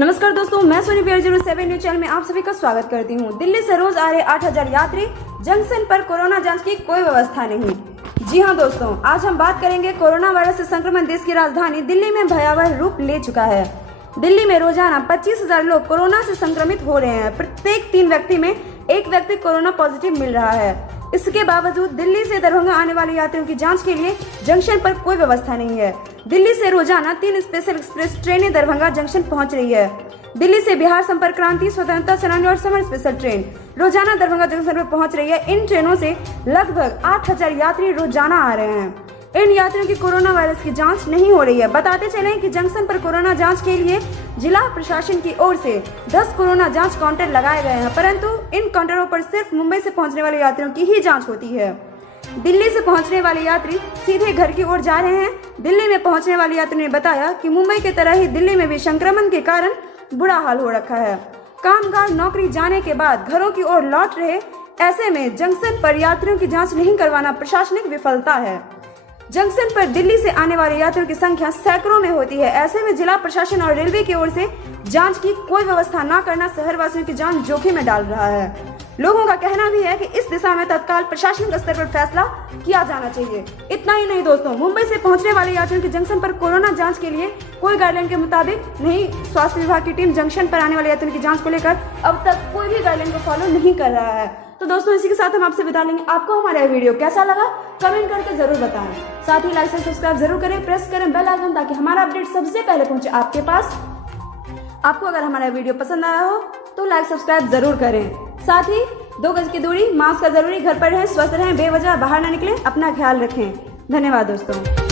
नमस्कार दोस्तों, मैं सोनी PR07 न्यूज चैनल में आप सभी का स्वागत करती हूं। दिल्ली से रोज आ रहे 8000 यात्री, जंक्शन पर कोरोना जांच की कोई व्यवस्था नहीं। जी हां दोस्तों, आज हम बात करेंगे कोरोना वायरस से संक्रमण देश की राजधानी दिल्ली में भयावह रूप ले चुका है। दिल्ली में रोजाना 25,000 लोग कोरोना से संक्रमित हो रहे हैं। प्रत्येक 3 व्यक्ति में एक व्यक्ति कोरोना पॉजिटिव मिल रहा है। इसके बावजूद दिल्ली से दरभंगा आने वाले यात्रियों की जांच के लिए जंक्शन पर कोई व्यवस्था नहीं है। दिल्ली से रोजाना 3 स्पेशल एक्सप्रेस ट्रेनें दरभंगा जंक्शन पहुंच रही है। दिल्ली से बिहार संपर्क क्रांति, स्वतंत्रता सेनानी और समर स्पेशल ट्रेन रोजाना दरभंगा जंक्शन पर पहुंच रही है। इन ट्रेनों से लगभग 8000 यात्री रोजाना आ रहे हैं। इन यात्रियों की कोरोना वायरस की जांच नहीं हो रही है। बताते चलें कि जंक्शन पर कोरोना जांच के लिए जिला प्रशासन की ओर से 10 कोरोना जांच काउंटर लगाए गए हैं, परंतु इन काउंटरों पर सिर्फ मुंबई से पहुंचने वाले यात्रियों की ही जांच होती है। दिल्ली से पहुंचने वाले यात्री सीधे घर की ओर जा रहे हैं। दिल्ली में पहुंचने वाले यात्री ने बताया कि मुंबई की तरह ही दिल्ली में भी संक्रमण के कारण बुरा हाल हो रखा है। कामगार नौकरी जाने के बाद घरों की ओर लौट रहे, ऐसे में जंक्शन पर यात्रियों की जांच नहीं करवाना प्रशासनिक विफलता है। जंक्शन पर दिल्ली से आने वाले यात्रियों की संख्या सैकड़ों में होती है। ऐसे में जिला प्रशासन और रेलवे की ओर से जांच की कोई व्यवस्था न करना शहरवासियों की जान जोखिम में डाल रहा है। लोगों का कहना भी है कि इस दिशा में तत्काल प्रशासनिक स्तर पर फैसला किया जाना चाहिए। इतना ही नहीं दोस्तों, मुंबई से पहुंचने वाले यात्रियों की जंक्शन पर कोरोना जांच के लिए कोई गाइडलाइन के मुताबिक नहीं। स्वास्थ्य विभाग की टीम जंक्शन पर आने वाले यात्रियों की जांच को लेकर अब तक कोई भी गाइडलाइन को फॉलो नहीं कर रहा है। तो दोस्तों, इसी के साथ हम आपसे विदा लेंगे। आपको हमारा वीडियो कैसा लगा कमेंट करके जरूर बताएं। साथ ही लाइक और सब्सक्राइब जरूर करें, प्रेस करें बेल आइकन ताकि हमारा अपडेट सबसे पहले पहुंचे आपके पास। आपको अगर हमारा वीडियो पसंद आया हो तो लाइक सब्सक्राइब जरूर करें। साथ ही 2 गज की दूरी, मास्क का जरूरी, घर पर रहें, स्वस्थ रहें, बेवजह बाहर न निकलें, अपना ख्याल रखें। धन्यवाद दोस्तों।